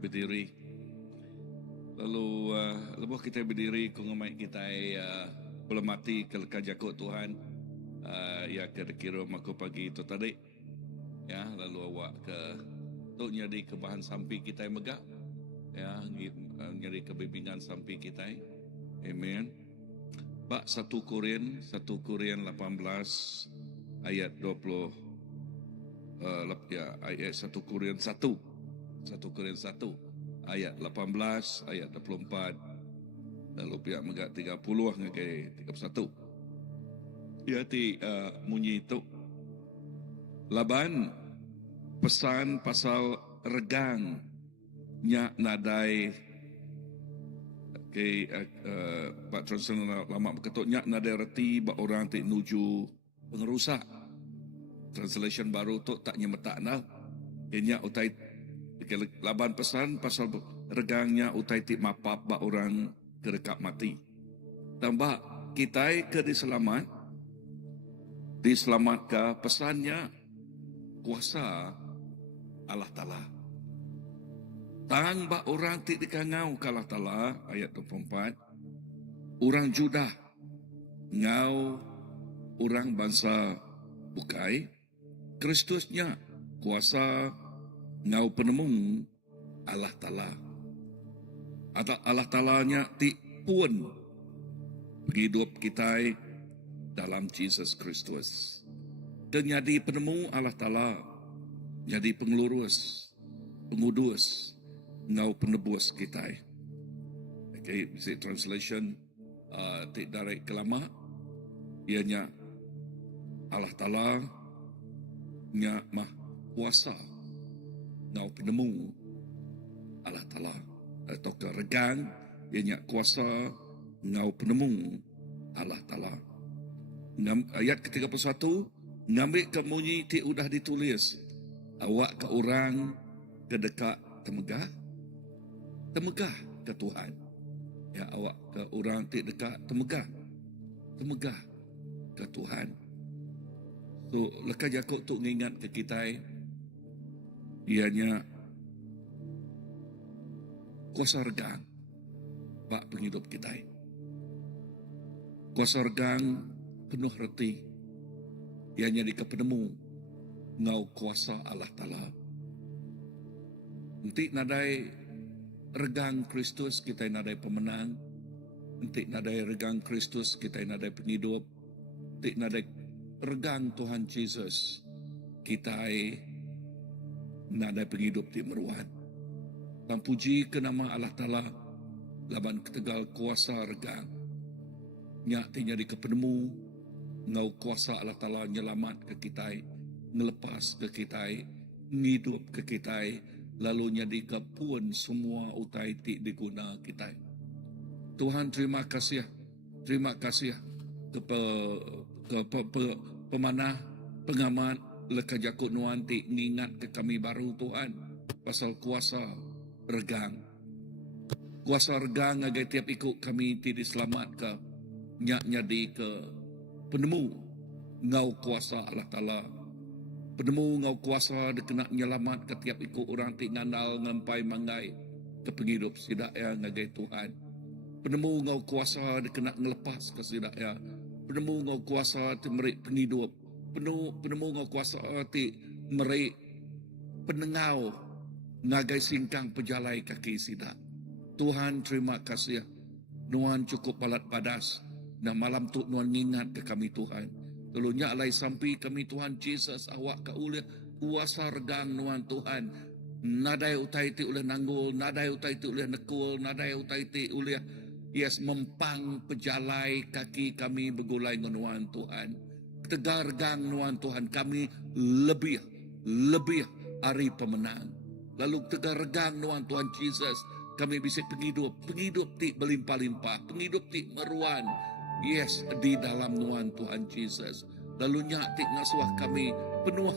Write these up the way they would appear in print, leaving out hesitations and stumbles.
berdiri. Lalu lepas kita berdiri, kungamai kita belum mati kelekar jakut Tuhan. Ya kira-kira maku pagi itu tadi. Ya, lalu awak ke untuk nyari kebahan sampai kita megak. Ya, nyari kebimbingan sampai kita. Amen. Bak 1 Korin 18 ayat 20 ayat 1 Korin 1 ayat 18 ayat 24 lalu pihak megak 30 ngagai 31. Ya ti munyi itu laban pesan pasal regang nya nadai ke Pak Translation lama berkatnya nadai reti bak orang ti nuju pengerusak. Translation baru tu tak nyemetak nah. Ianya utai laban pesan pasal regangnya utai ti mapap bak orang kerekap mati. Tambah kita ke diselamat ke pesannya kuasa Allah Ta'ala. Tang bak orang ti dikangau ke Allah Ta'ala ayat 24. Orang Judah ngau orang bangsa bukai Kristusnya kuasa ngau penemu Allah Ta'ala. Atau Allah Ta'alanya ti pun hidup kita dalam Jesus Kristus. Dan jadi penemu Allah Ta'ala, jadi pengelurus, pengudus, ngau penebus kita. Okay, this translation ti dari kelama, ianya Allah Ta'ala nya mah kuasa ngau penemu Allah Ta'ala. Atau keregang, ianya kuasa ngau penemu Allah Ta'ala. Ayat ke-31, ngambil kemunyi ti udah ditulis, awak ke orang ke dekat temegah ke Tuhan. Ya, awak ke orang ti dekat temegah ke Tuhan. So, lekas Yakub tu mengingat ke kita, ianya kuasa regang bak penghidup kita. Kuasa regang penuh reti, ianya dikepenemu ngau kuasa Allah Ta'ala. Nanti nadai regang Kristus kita nadai pemenang. Nanti nadai regang Kristus kita nadai penghidup. Nanti nadai regang Tuhan Yesus kita nadai penghidup di meruan. Dan puji ke nama Allah Ta'ala laban ketegal kuasa regang nyak tinya di kepenemu ngau kuasa Allah Ta'ala nyelamat ke kita, ngelepas ke kita, ngidup ke kita, lalu nyadi kepuan semua utai ti diguna kita. Tuhan terima kasih ke pemanah pengamat leka jakut nuan ti ngingat ke kami baru Tuhan pasal kuasa regang. Kuasa regang agai tiap ikut kami ti diselamat ke nyak nyadi ke penemu ngau kuasa Allah Ta'ala. Penemu ngau kuasa dikena nyelamat ke tiap ikut orang ti ngandal ngampai mangai ke penghidup sidaya ngagai Tuhan. Penemu ngau kuasa dikena ngelepas ke sidaya. Penemu ngau kuasa ti merik penghidup. Penemu ngau kuasa ti merik penengau ngagai singkang pejalai kaki sidak. Tuhan terima kasih. Nuan cukup balat padas. Dan malam tu Nuan ingat ke kami Tuhan. Tolongnya alai sampai kami Tuhan Jesus awak ke uliah kuasa regang Nuan Tuhan. Nadai utai ti uliah nanggul, nadai utai ti uliah nekul, nadai utai ti uliah mempang pejalai kaki kami begulai Nuan Tuhan. Tegar regang Nuan Tuhan kami lebih hari pemenang. Lalu tegar regang Nuan Tuhan Jesus kami bisa penghidup ti berlimpah-limpah, penghidup ti meruan. Yes, di dalam Nuan Tuhan Jesus. Lalu nyatik ngasuah kami penuh.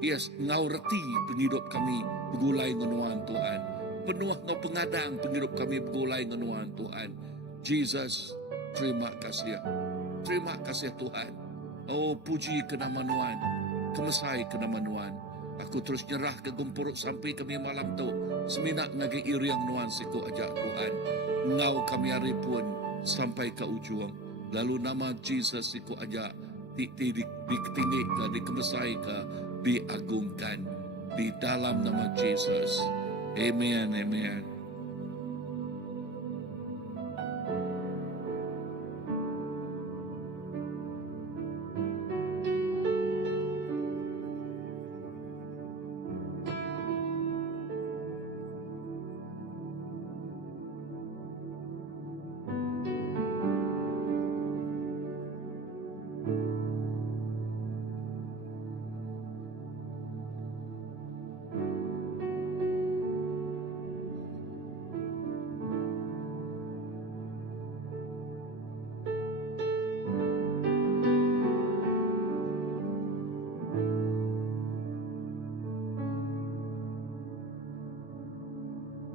Yes, ngau reti penghidup kami begulai Nuan Tuhan. Penuh ngau pengadang penghidup kami begulai Nuan Tuhan. Jesus, terima kasih. Terima kasih Tuhan. Oh, puji ke nama Nuan. Kemesai ke nama Nuan. Aku terus nyerah ke gempuruk sampai kami malam tu. seminak ngagi iriang nuan siku ajak Tuhan. Ngau kami hari pun sampai ke ujung. Lalu nama Jesus siku ajak ditinggi ke, dikebesai ke, diagungkan di dalam nama Jesus. Amen, amen.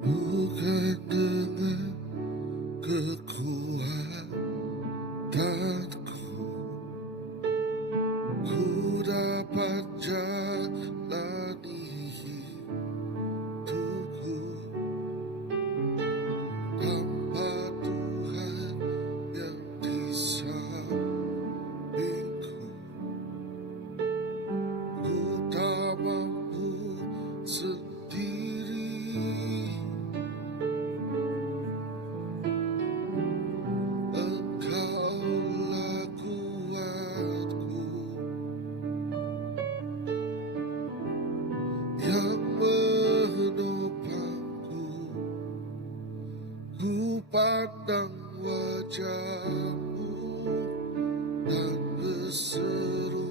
Bukan dengan kekuatanku ku dapat jalani hidupku tanpa Tuhan yang di sampingku. Ku tak mampu sendiri. Engkaulah kuatku yang menopangku. Ku pandang wajah-Mu dan berseru,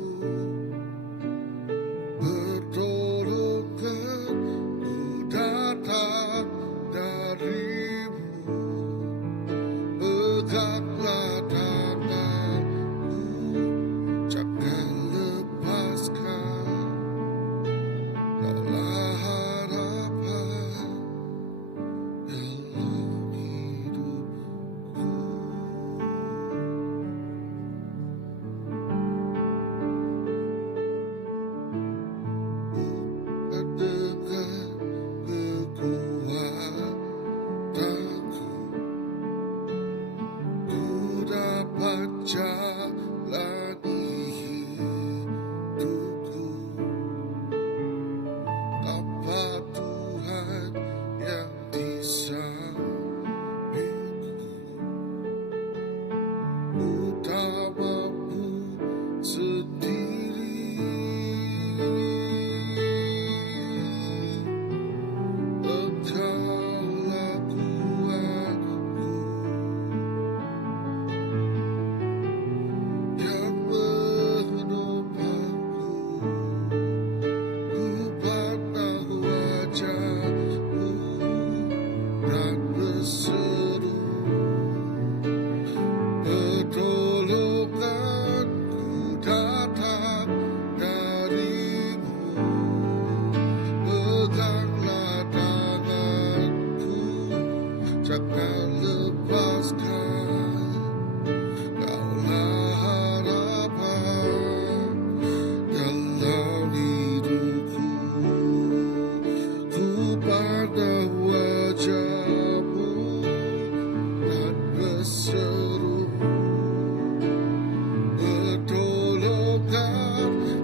pertolongan ku datang dari-Mu. Peganglah tanganku, jangan lepaskan. Kaulah harapan dalam hidupku. Bukan dengan kekuatanku ku dapat jalani hidupku tanpa Tuhan yang di sampingku. Ku tak mampu sendiri. Engkaulah kuatku yang menopangku. Ku pandang wajah-Mu dan berseru, pertolonganku datang dari-Mu. Peganglah tanganku, jangan lepaskan. Kaulah harapan dalam hidupku. Ku pandang wajah-Mu dan berseru, pertolonganku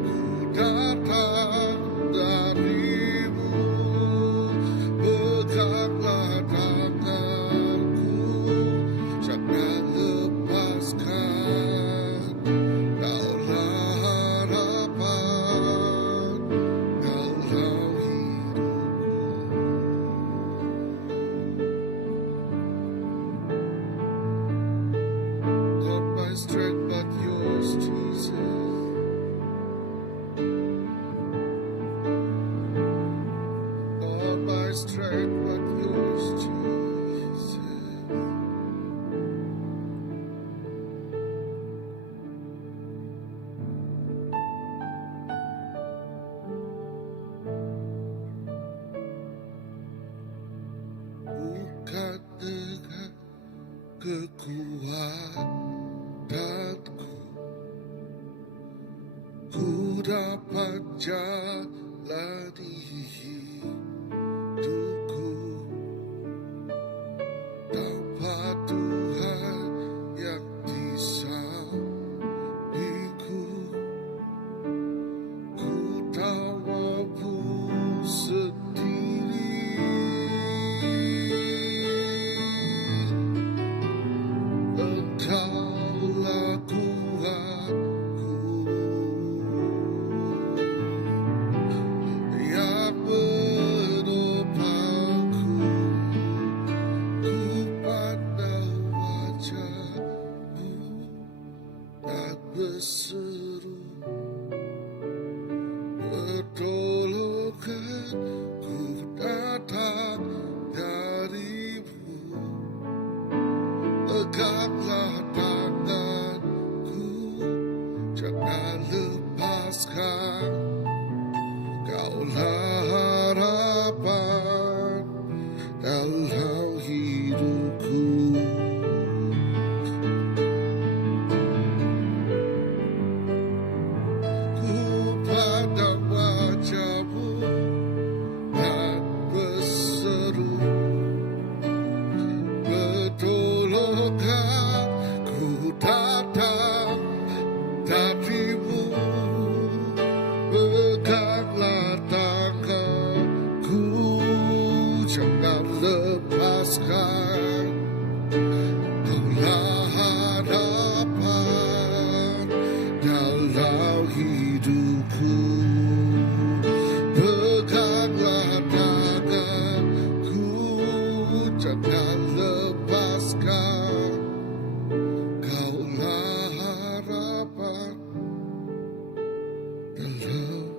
datang dari-Mu. Peganglah tanganku, jangan lepaskan. Kaulah harapan dalam hidupku. Not my strength but yours, Jesus. Not my strength but yours, Jesus. Bukan dengan kekuatanku ku dapat jalani hidupku ku datang darimu. Peganglah tanganku, jangan lepaskan. Kaulah harapan dalam hidupku. Ku pandang wajah-Mu dan berseru, bertolonglah, ku datang darimu. Peganglah tanganku, jangan lepaskan. Kaulah harapan dalam hidupku. Peganglah tanganku, jangan lepaskan. Kaulah harapan dalam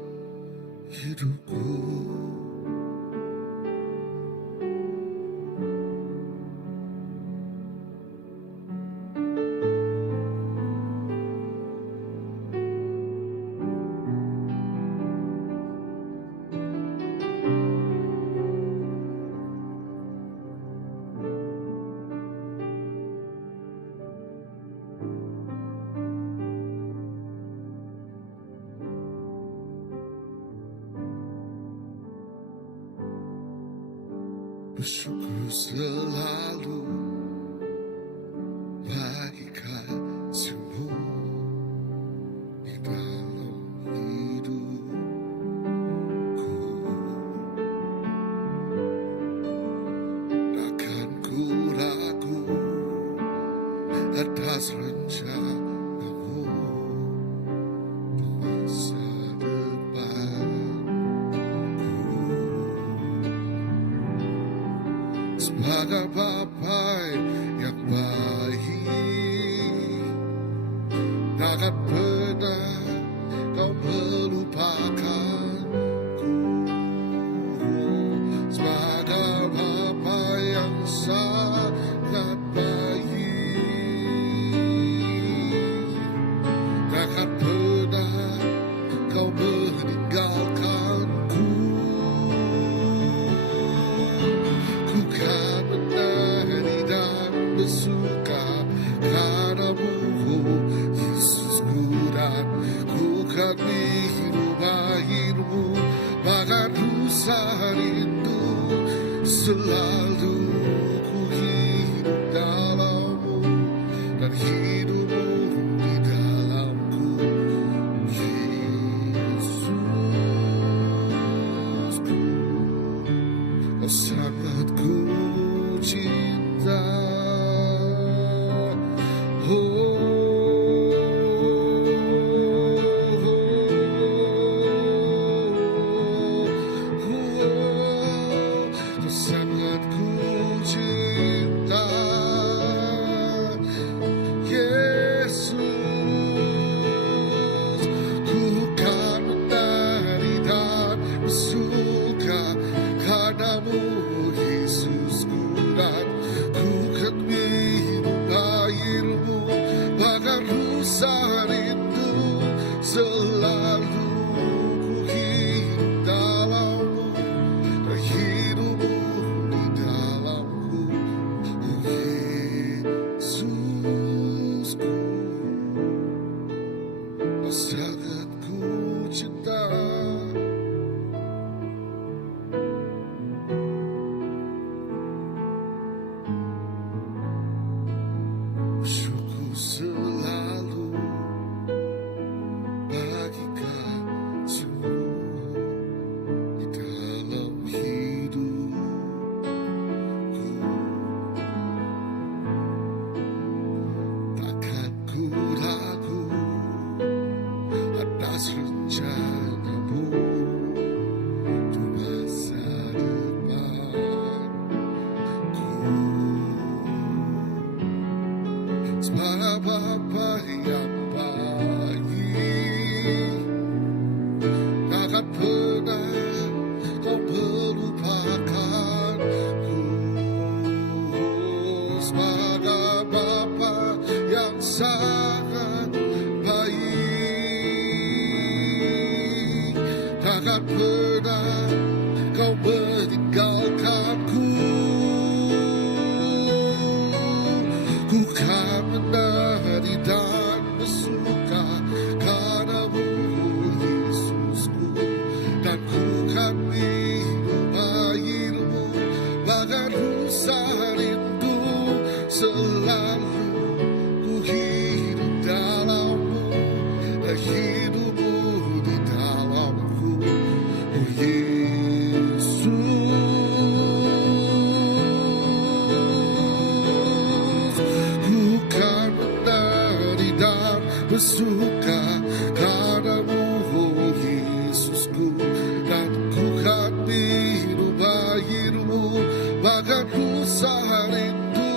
hidupku. Bersyukur selalu bagi kasih-Mu di dalam hidupku. Takkan ku ragu atas rencana-Mu untuk masa depanku. Sebagai Bapa yang baik, takkan pernah Kau melupakanku. Sebagai Bapa yang sangat baik, takkan pernah Kau meninggalkanku. Ku kan menari dan bersuka karena-Mu, Yesusku, dan ku kan hidup akhir-Mu, bahkan rusa rindu. Selalu ku hidup dalam-Mu dan hidup-Mu di dalamku. Yesusku, Kau sangat ku cinta. Kau sangat ku cinta, Yesus. Ku kan menari dan bersuka karena-Mu, Yesusku, dan ku kan minum air-Mu, bahkan rusa rindu. Selalu ku hidup dalam-Mu dan hidup-Mu di dalamku, Yesusku. Kau sangat ku cinta, pernah kau meninggalkanku. Ku kan menari dan bersuka karena-Mu, Yesusku, dan ku kan hidup bagimu bagai rusa rindu. Selalu ku hidup dalam-Mu dan hidupmu di dalamku, oh Yesus. Ku kan menari dan bersuka karena-Mu, oh Yesusku, dan ku kan hidup bagimu bagai rusa rindu.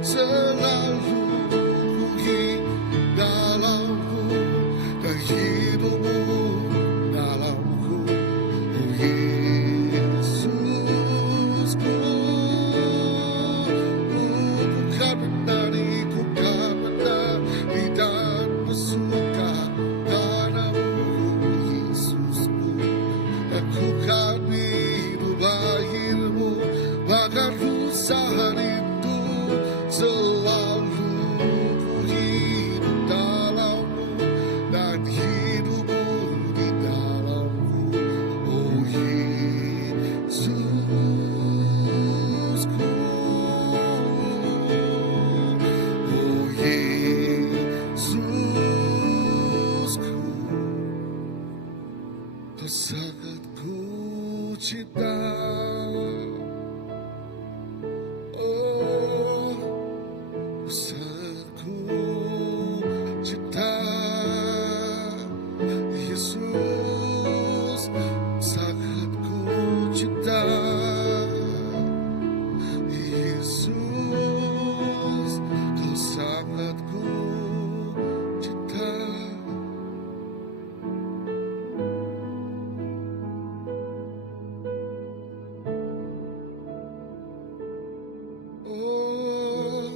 Selalu ku hidup dalam-Mu dan hidupmu dalamku, oh Yesusku. Ku kan menari dan bersuka karena-Mu, Yesusku, dan ku kan hidup bagimu bagai rusa rindu. Selalu ku hidup dalam-Mu dan hidupmu di dalamku, oh Yesusku, oh Yesusku. Kau sangat ku cinta, oh kau sangat ku cinta, Yesus, sangat ku cinta, Yesus, kau sangat ku cinta. Oh,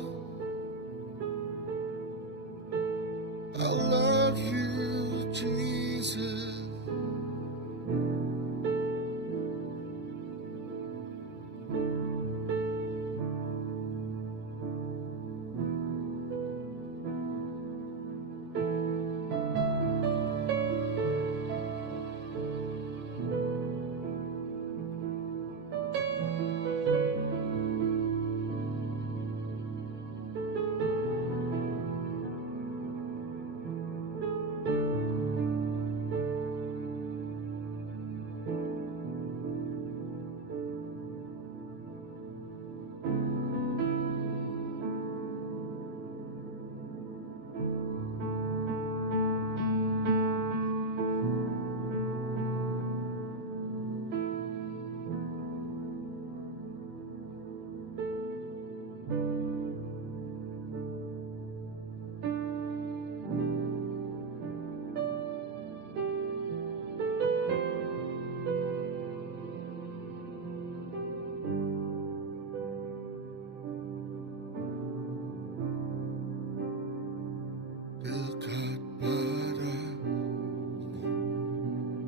I love you, Jesus. Dekat padamu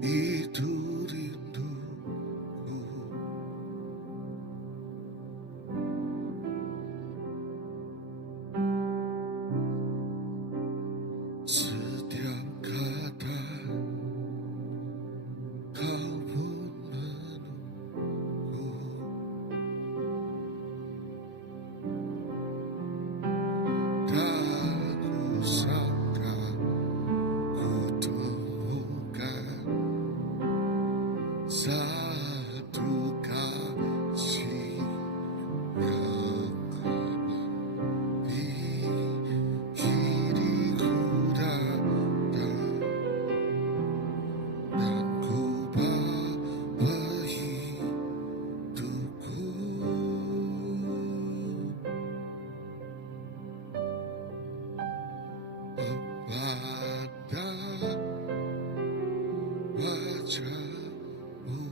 itu rinduku, setiap kata kau pun menunggu. Tak kusangka ku temukan satu kasih yang diriku datang, dan ku bawa hidupku memandang wajah-Mu,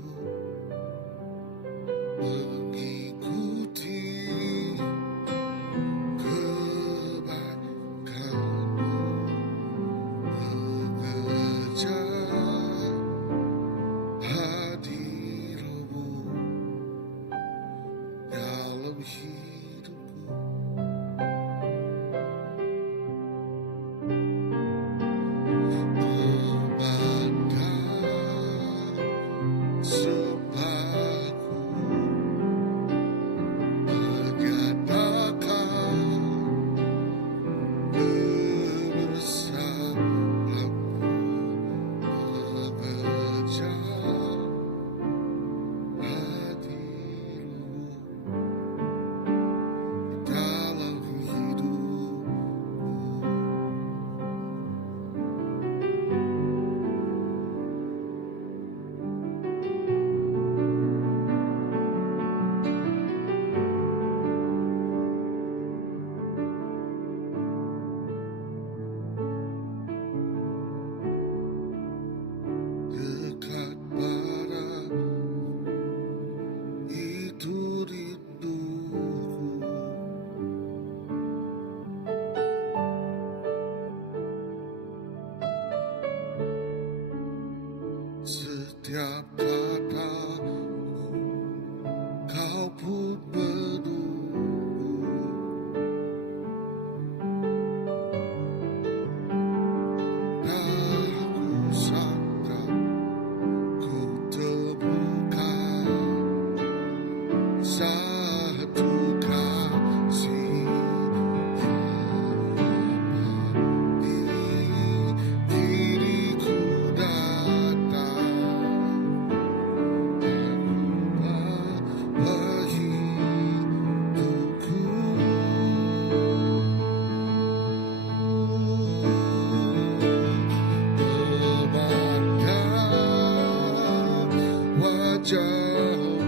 jauh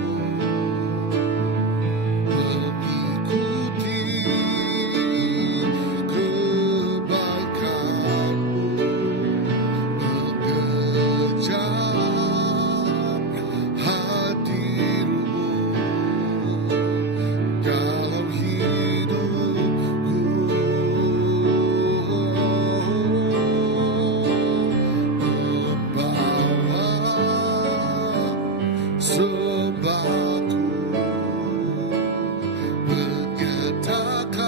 mengikuti kebaikan-Mu, mengejar hadir-Mu dalam hidupku, membawa sembahku, menyatakan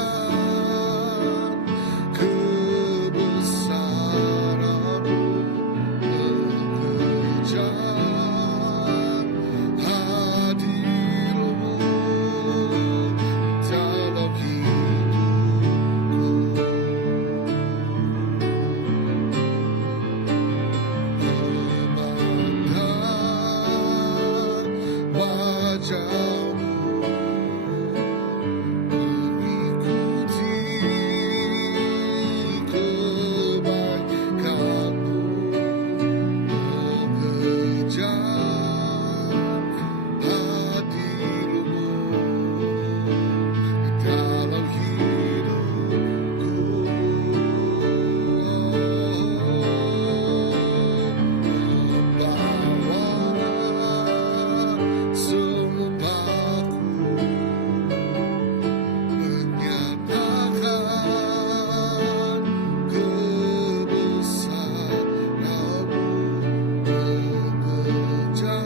kebesaran-Mu, mengejar hadir-Mu dalam hidupku, memandang wajah-Mu, mengikuti kebaikan-Mu, mengejar hadir-Mu dalam hidupku, membawa sembahku, menyatakan kebesaran-Mu, mengejar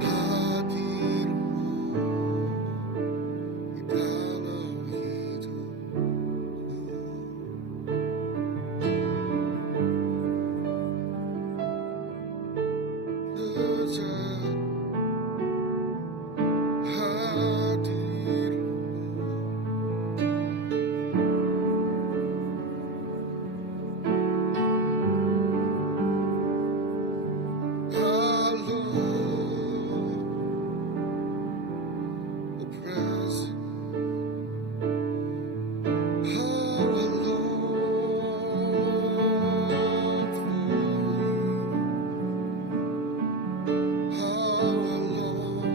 hadir-Mu di dalam hidupku, mengejar hadir-Mu. I love the presence. How I long for You. How I long for You.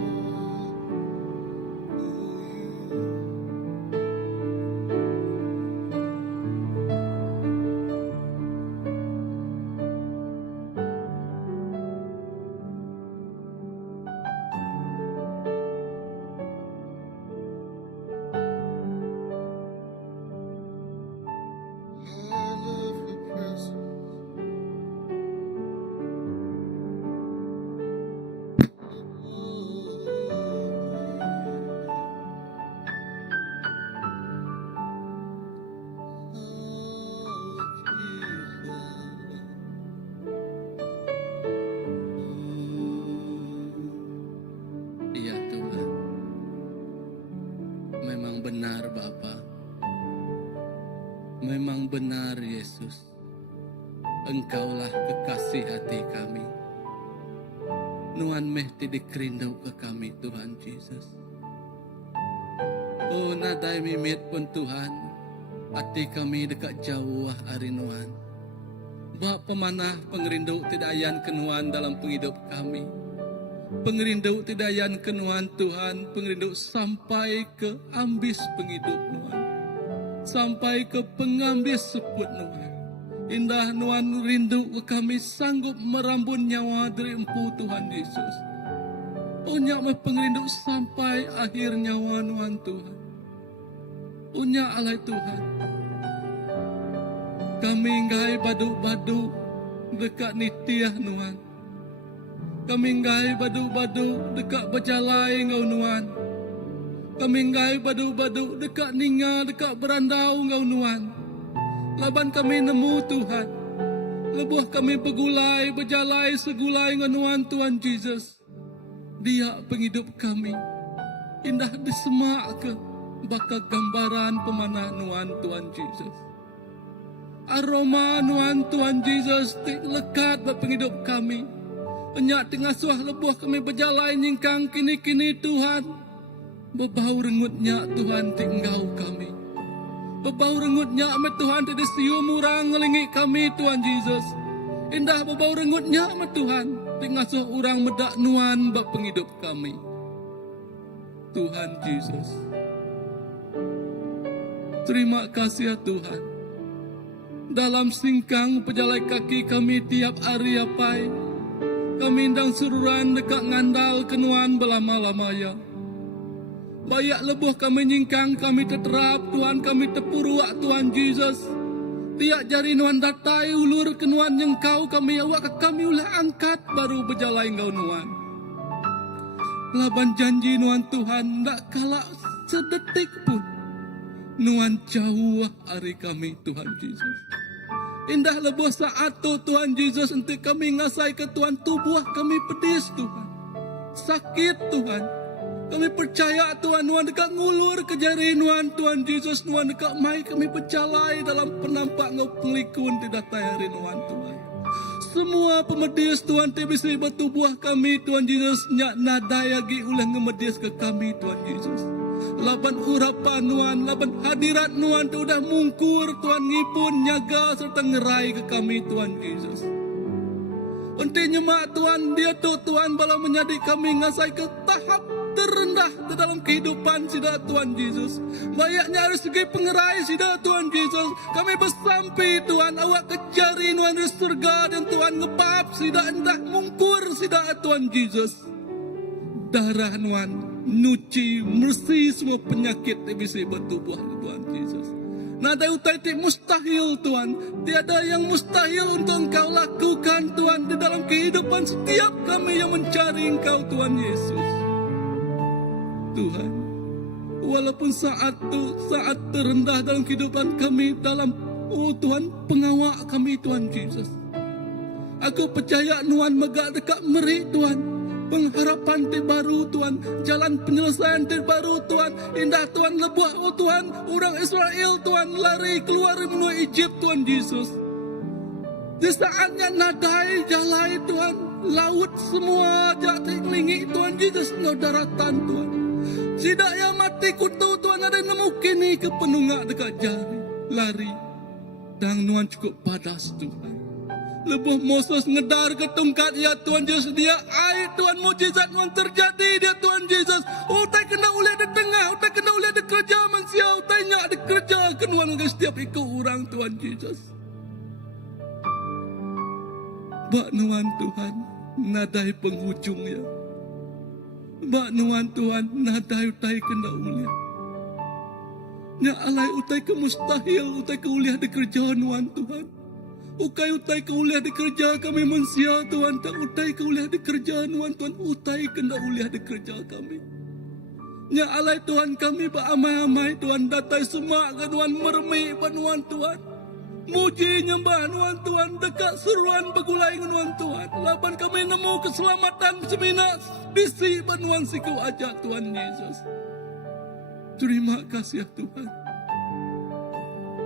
I love Your presence. Iya Tuhan, memang benar Bapa, memang benar Yesus, Engkaulah kekasih hati kami. Nuan mehti dikerindu ke kami Tuhan Yesus. Oh nadai mimit pun Tuhan, hati kami dekat jauh hari Nuan. Bak pemanah pengerindu tidak ayan kenuan dalam penghidup kami. Pengerindu tidak ayan kenuan Tuhan, pengerindu sampai ke ambis penghidup Nuan. Sampai ke pengambis seput Nuan. Indah Nuan rindu ke kami sanggup merambun nyawa dari Empu Tuhan Yesus. Unyak me pengerindu sampai akhir nyawa Nuan Tuhan. Unyak alai Tuhan. Kami ngai badu-badu dekat nitiah Nuan. Kami ngai badu-badu dekat berjalai ngau Nuan. Kami ngai badu-badu dekat ninga dekat berandau ngau Nuan. Laban kami nemu Tuhan. Lebuh kami bergulai berjalai segulai ngau Nuan Tuhan Yesus. Dia penghidup kami. Indah disemak ke bakal gambaran pemanah Nuan Tuhan Yesus. Aroma Nuan Tuhan Yesus lekat buat penghidup kami. Enyak tengah suah lebuh kami berjalan nyingkang kini-kini Tuhan. Bebau rengutnya Tuhan tinggal kami. Bebau rengutnya ame Tuhan tidak sium orang ngelingi kami Tuhan Yesus. Indah bebau rengutnya ame Tuhan. ngasuh orang medak nuan bak penghidup kami. Tuhan Yesus, terima kasih ya Tuhan. Dalam singkang pejalan kaki kami tiap hari apai, kami ndang sururan dekat ngandal kenuan belama-lama ya. Bayak lebuh kami nyingkang, kami terterap Tuhan, kami tepuruak Tuhan Yesus. Tiak jari nuan datai ulur kenuan yang kau kami awak ke kami ulah angkat baru berjalan kau nuan. Laban janji nuan Tuhan ndak kalah sedetik pun. Nuan jauh hari kami Tuhan Yesus. Indah lebuh saat tu Tuhan Yesus untuk kami ngasai ke Tuhan tubuh kami pedis Tuhan. Sakit Tuhan. Kami percaya Tuhan nuan dekat ngulur ke jari nuan Tuhan Yesus nuan dekat mai kami berjalai dalam penampak ngau pelikun tidak tayari nuan Tuhan. Semua pemedis Tuhan tibisi bertubuh kami Tuhan Yesus nyak nadai lagi ulah ngemedis ke kami Tuhan Yesus. Laban urapan nuan, laban hadirat nuan tu dah mungkur Tuhan ngipun nyaga serta ngerai ke kami Tuhan Yesus. Enti nyemak Tuhan dia tu Tuhan bala menjadi kami ngasai ke tahap terendah di dalam kehidupan sida Tuhan Yesus. Layaknya dari segi pengerai sida Tuhan Yesus. Kami bersampai Tuhan awak kejari nuan di surga dan Tuhan ngebab sida endah mungkur sida Tuhan Yesus. Darah nuan nuci mersi semua penyakit yang bisa bertubuh Tuhan Yesus. Nada utai ti mustahil Tuhan. Tiada yang mustahil untuk Engkau lakukan Tuhan di dalam kehidupan setiap kami yang mencari Engkau Tuhan Yesus. Tuhan, walaupun saat terendah dalam kehidupan kami dalam Tuhan pengawak kami Tuhan Yesus. Aku percaya nuan megak dekat meri Tuhan. Pengharapan terbaru Tuhan, jalan penyelesaian terbaru Tuhan. Indah Tuhan lebuah oh Tuhan, orang Israel Tuhan lari keluar menuju Egypt Tuhan Yesus. Di saatnya nadai jalai Tuhan, laut semua jatuh lingi Tuhan Yesus no daratan Tuhan. Tidak yang mati kutu Tuhan ada nemu kini ke penunggak dekat jari lari. Dan Tuhan cukup padas Tuhan. Lebuh Moses ngedar ke tungkat ya Tuhan Yesus dia air Tuhan mujizat Tuhan terjadi dia Tuhan Yesus. Utai kena ulih di tengah, utai kena ulih di kerja manusia, utai nyak di kerja kenuan ke setiap ikut orang Tuhan Yesus. Bak nuan Tuhan nadai penghujungnya. Bak nuan Tuhan nadai utai kena ulih. Nya alai utai ke mustahil, utai ke ulih di kerja nuan Tuhan. Utai ke uliah di kerja kami manusia Tuhan. Tak utai ke uliah di kerja Tuhan. Tuhan utai kena uliah di kerja kami. Nya alai Tuhan kami beramai-amai Tuhan. Datai semua ke Tuhan meremik Tuhan Tuhan. Muji nyembah Tuhan. Dekat seruan begulai Tuhan. Laban kami nemu keselamatan semina. Bisi Tuhan siku ajak Tuhan Yesus. Terima kasih Tuhan.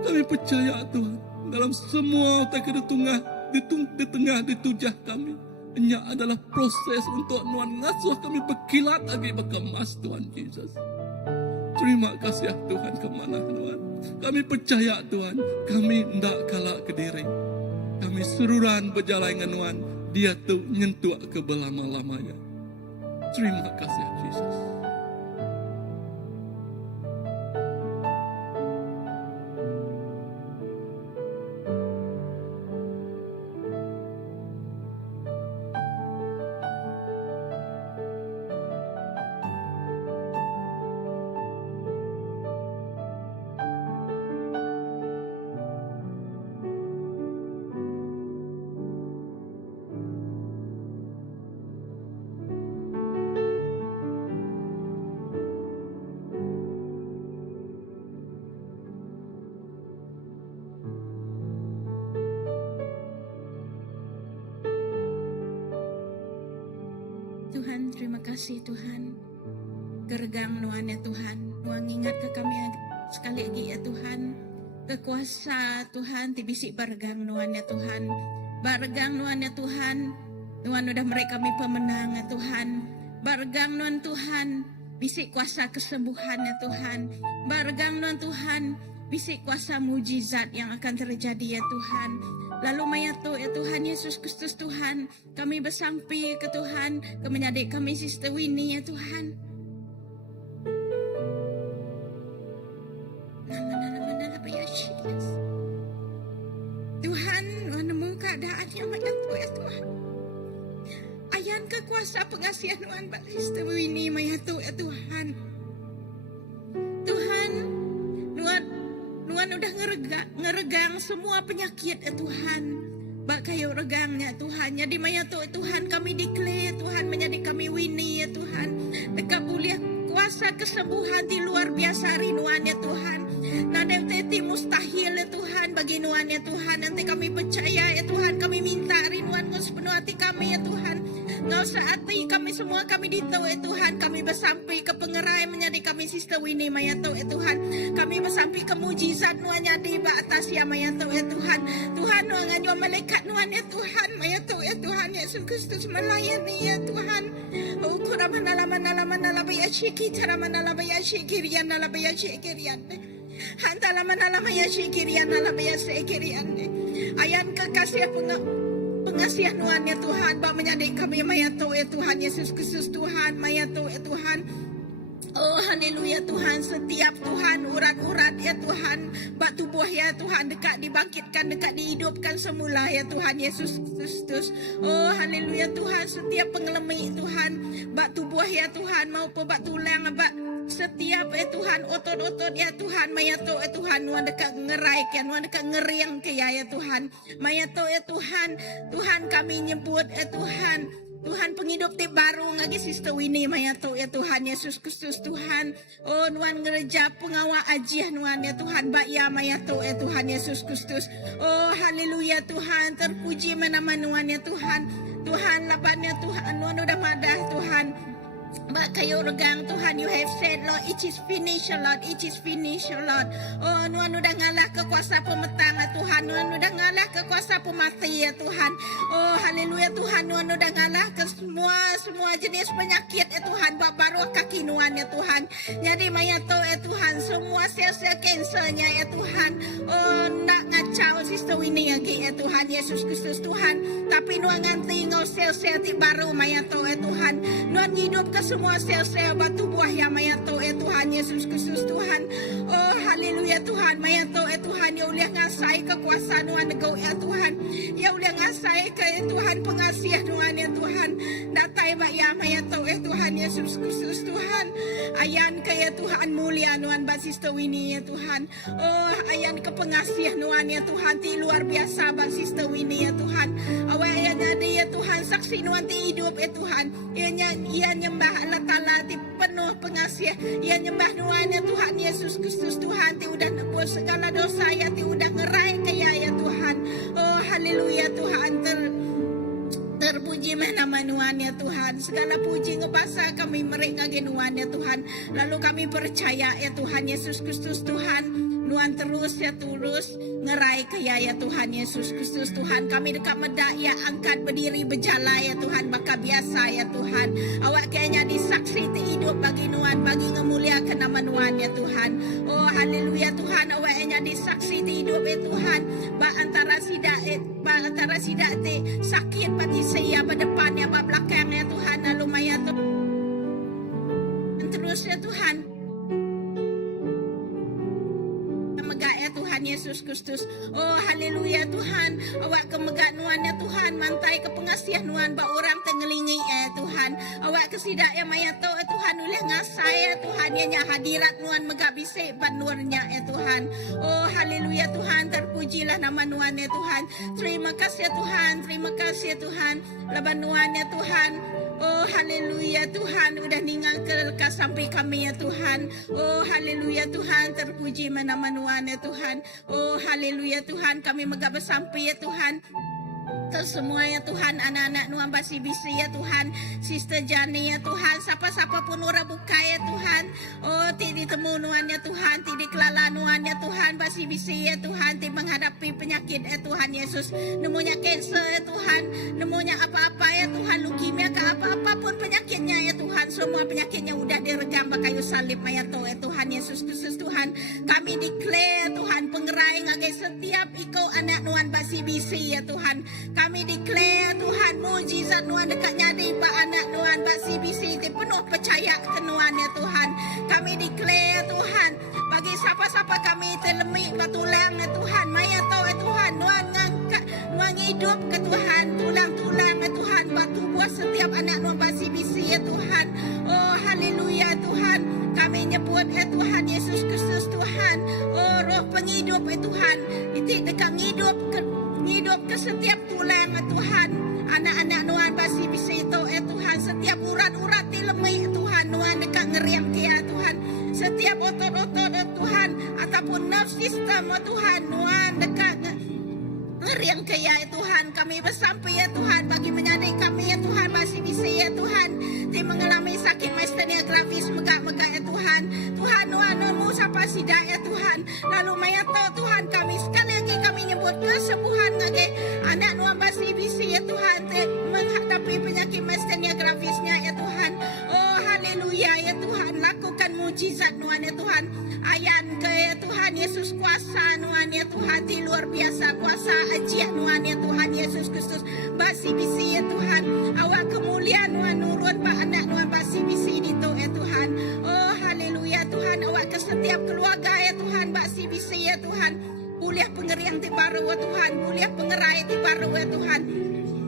Kami percaya Tuhan. Dalam semua utai kedetungah di tengah ditujah kami hanya adalah proses untuk Tuhan ngasuh kami berkilat lagi berkemas Tuhan Yesus. Terima kasih Tuhan kemana Tuhan. Kami percaya Tuhan kami ndak kalah ke diri. Kami seruran berjalan dengan Tuhan. Dia tu nyentuh ke belama-lamanya. Terima kasih Yesus. Tuhan, terima kasih Tuhan. Geregang Nuan ya Tuhan. Nuan ingat ke kami sekali lagi ya Tuhan. Kekuasa Tuhan tibisi bargang Nuan ya Tuhan. Bargang Nuan ya Tuhan. Nuan udah mereka kami pemenang ya Tuhan. Bargang Nuan Tuhan. Bisi kuasa kesembuhan ya Tuhan. Bargang Nuan Tuhan. Bisi kuasa mujizat yang akan terjadi ya Tuhan. Lalu mayato ya Tuhan Yesus Kristus Tuhan, kami bersampai ke Tuhan, ke menyadik kami Sister Winnie ya Tuhan. Tuhan, menemu keadaannya mayato ya Tuhan. Ayan kekuasa pengasihan Tuhan Pak Sister Winnie mayato ya Tuhan. Tuhan, Nuan udah ngeregang semua penyakit ya Tuhan. Bak kayo regangnya Tuhan. Jadi mayato ya Tuhan, kami declare Tuhan menjadi kami Winnie ya Tuhan. Dekat boleh kuasa kesembuhan di luar biasa rinuan ya Tuhan. Nada teti mustahil ya Tuhan bagi nuan ya Tuhan. Nanti kami percaya ya Tuhan, kami minta rinuan kau sepenuh hati kami ya Tuhan. Ngau saati kami semua kami dito ya Tuhan. Kami bersampai ke pengerai menjadi kami Sister Winnie mayato ya Tuhan. Kami bersampai ke mujizat nuan di atas ya mayato ya Tuhan. Tuhan nuan nganyo malaikat nuan ya Tuhan mayato ya Tuhan. Yesus Kristus melayani ya Tuhan. Oh kuramanalamanalamanala bayashiki taramanala bayashikirian nala bayashikirian. Hantalamanala bayashikirian nala bayashikirian. Ayan kekasih pengasihan Tuhan ya Tuhan, bak menyadik kami mayato ya Tuhan Yesus Kristus Tuhan mayato ya Tuhan. Oh haleluya Tuhan, setiap Tuhan urat-urat ya Tuhan, bak tubuh ya Tuhan dekat dibangkitkan, dekat dihidupkan semula ya Tuhan Yesus Kristus. Oh haleluya Tuhan, setiap pengelemi Tuhan, bak tubuh ya Tuhan maupun bak tulang, bak setiap ya Tuhan otot-otot ya Tuhan mayato ya Tuhan, nuan dekat ngeraik ya, nuan dekat ngeriang ke ya Tuhan mayato ya Tuhan. Tuhan kami nyebut ya Tuhan, Tuhan penghidup tip baru ngagi Sister Winnie mayato ya Tuhan Yesus Kristus Tuhan. Oh nuan ngereja pengawa ajiah nuan ya Tuhan bak ya mayato ya Tuhan Yesus Kristus. Oh haleluya Tuhan, terpuji menama nuan ya Tuhan. Tuhan labannya Tuhan, nuan udah madah Tuhan. Bak kayo regang Tuhan, you have said Lord, it is finished Lord, it is finished Lord. Oh nuan udah ngalah kekuasa pemetang ya Tuhan, nuan udah ngalah kekuasa pemati ya Tuhan. Oh haleluya Tuhan, nuan udah ngalah ke semua jenis penyakit ya Tuhan, bak baru kaki nuan ya Tuhan. Jadi mayato ya Tuhan, semua sel-sel kansernya ya Tuhan. Oh nak ngacau Sister Winnie lagi ya Tuhan Yesus Kristus Tuhan. Tapi nuan nganti ngau sel-sel ti baru mayato ya Tuhan. Nuan hidup ke semua sel-sel batu buah ya mayato ya Tuhan Yesus Kristus Tuhan. Oh haleluya Tuhan, mayato ya Tuhan, ya uliah ngasai kekuasaan nuan negau ya Tuhan. Ya uliah ngasai ke ya Tuhan pengasiah nuan ya Tuhan. Datai bak ya mayato ya Tuhan Yesus Kristus Tuhan. Ayan ke ya Tuhan mulia nuan bak Sister Winnie ya Tuhan. Oh ayan ke pengasiah nuan ya Tuhan, ti luar biasa bak Sister Winnie ya Tuhan. Awak ayan jadi ya Tuhan saksi nuan ti hidup ya Tuhan. Ia nyembah Allah Ta'ala ti penuh pengasih. Ia nyembah nuan ya Tuhan Yesus Kristus Tuhan, ti udah nebus segala dosa ya, ti udah ngerai kaya ya Tuhan. Oh haleluya Tuhan, terpuji nama nuan ya Tuhan. Segala puji ngebasa kami merengagi nuan ya Tuhan. Lalu kami percaya ya Tuhan Yesus Kristus Tuhan, nuan terus ya terus ngerai kaya ya Tuhan Yesus Kristus Tuhan. Kami dekat medak ya, angkat berdiri berjalan ya Tuhan, baka biasa ya Tuhan. Awak kayaknya disaksi ti hidup bagi nuan, bagi ngemuliakan nama nuan ya Tuhan. Oh haleluya Tuhan, awak kayaknya disaksi ti hidup ya Tuhan. Ba antara sidak ti sakit bagi saya berdepan ya, ba belakang ya Tuhan. Lalu maya terus ya Tuhan. Tuhan Yesus Kristus. Oh haleluya Tuhan, awak kemegak nuan ya Tuhan, mantai ke pengasiah nuan bak orang tengelingi Tuhan. Awak kesidak ya mayato Tuhan, ulih ngasai ya Tuhan, nya hadirat nuan megak bisik banurnya ya Tuhan. Oh haleluya Tuhan, terpujilah nama nuan ya Tuhan. Terima kasih ya Tuhan, terima kasih ya Tuhan, laban nuan ya Tuhan. Oh haleluya Tuhan, udah ninggal ke sampai kami ya Tuhan. Oh haleluya Tuhan, terpuji nama nuan ya Tuhan. Oh haleluya Tuhan, kami megah bersampai ya Tuhan. Ke semua ya Tuhan, anak-anak nuan basi bisi ya Tuhan, Sister Jani ya Tuhan, siapa-siapa pun ora buka ya Tuhan. Oh ti ditemu nuan ya Tuhan, ti dikelala nuan ya Tuhan, basi bisi ya Tuhan, ti menghadapi penyakit ya Tuhan Yesus, nemunya kanser ya Tuhan, nemunya apa-apa ya Tuhan, leukemia ke apa-apa pun penyakitnya ya Tuhan, Tuhan, semua penyakitnya udah diregam pakai kayu salib mayat Tuhan Yesus Kristus Tuhan. Kami declare Tuhan pengerai ngagai setiap ikau anak nuan basi bisi ya Tuhan. Kami declare Tuhan mujizat nuan dekat nyadi ba anak nuan basi bisi penuh percaya ke nuan ya Tuhan. Kami declare Tuhan bagi siapa-siapa kami telemik batulang ya Tuhan, mayat ya Tuhan, nuan ngangkat nuan hidup ke Tuhan, tulang-tulang ya Tuhan, batu buah setiap anak nuan basi bisi ya Tuhan. Oh haleluya Tuhan, kami nyebut ya Tuhan Yesus Kristus Tuhan. Oh roh penghidup ya Tuhan, itik dekat ngidup ke setiap tulang ya Tuhan. Anak-anak nuan basi bisi itu ya Tuhan, setiap urat-urat di lemah ya Tuhan, nuan dekat ngeriam ke ya Tuhan. Setiap otot-otot ya Tuhan, ataupun nerve system ya Tuhan, nuan dekat ngeriam ke ya Tuhan. Kami bersampai ya Tuhan bagi menyadari kami ya Tuhan basi bisi ya Tuhan, di mengalami sakit myasthenia gravis megak-megak ya Tuhan. Tuhan nuan nemu sapa sidak ya Tuhan. Lalu mayato Tuhan, kami sekali lagi kami nyebut kesembuhan ngage anak nuan basi bisi ya Tuhan, menghadapi penyakit myasthenia gravisnya ya Tuhan. Oh haleluya ya Tuhan, lakukan mujizat nuan ya Tuhan. Ayan ke ya Tuhan Yesus, kuasa nuan ya Tuhan di luar biasa, kuasa ajiah nuan ya Tuhan Yesus Kristus basi bisi ya Tuhan. Awak kemuliaan nuan nurun ba anak nuan basi bisi dito ya Tuhan. Oh haleluya Tuhan, awak ke setiap keluarga ya Tuhan basi bisi ya Tuhan. Pulih pengeriang di baru ya Tuhan, pulih pengerai di baru ya Tuhan.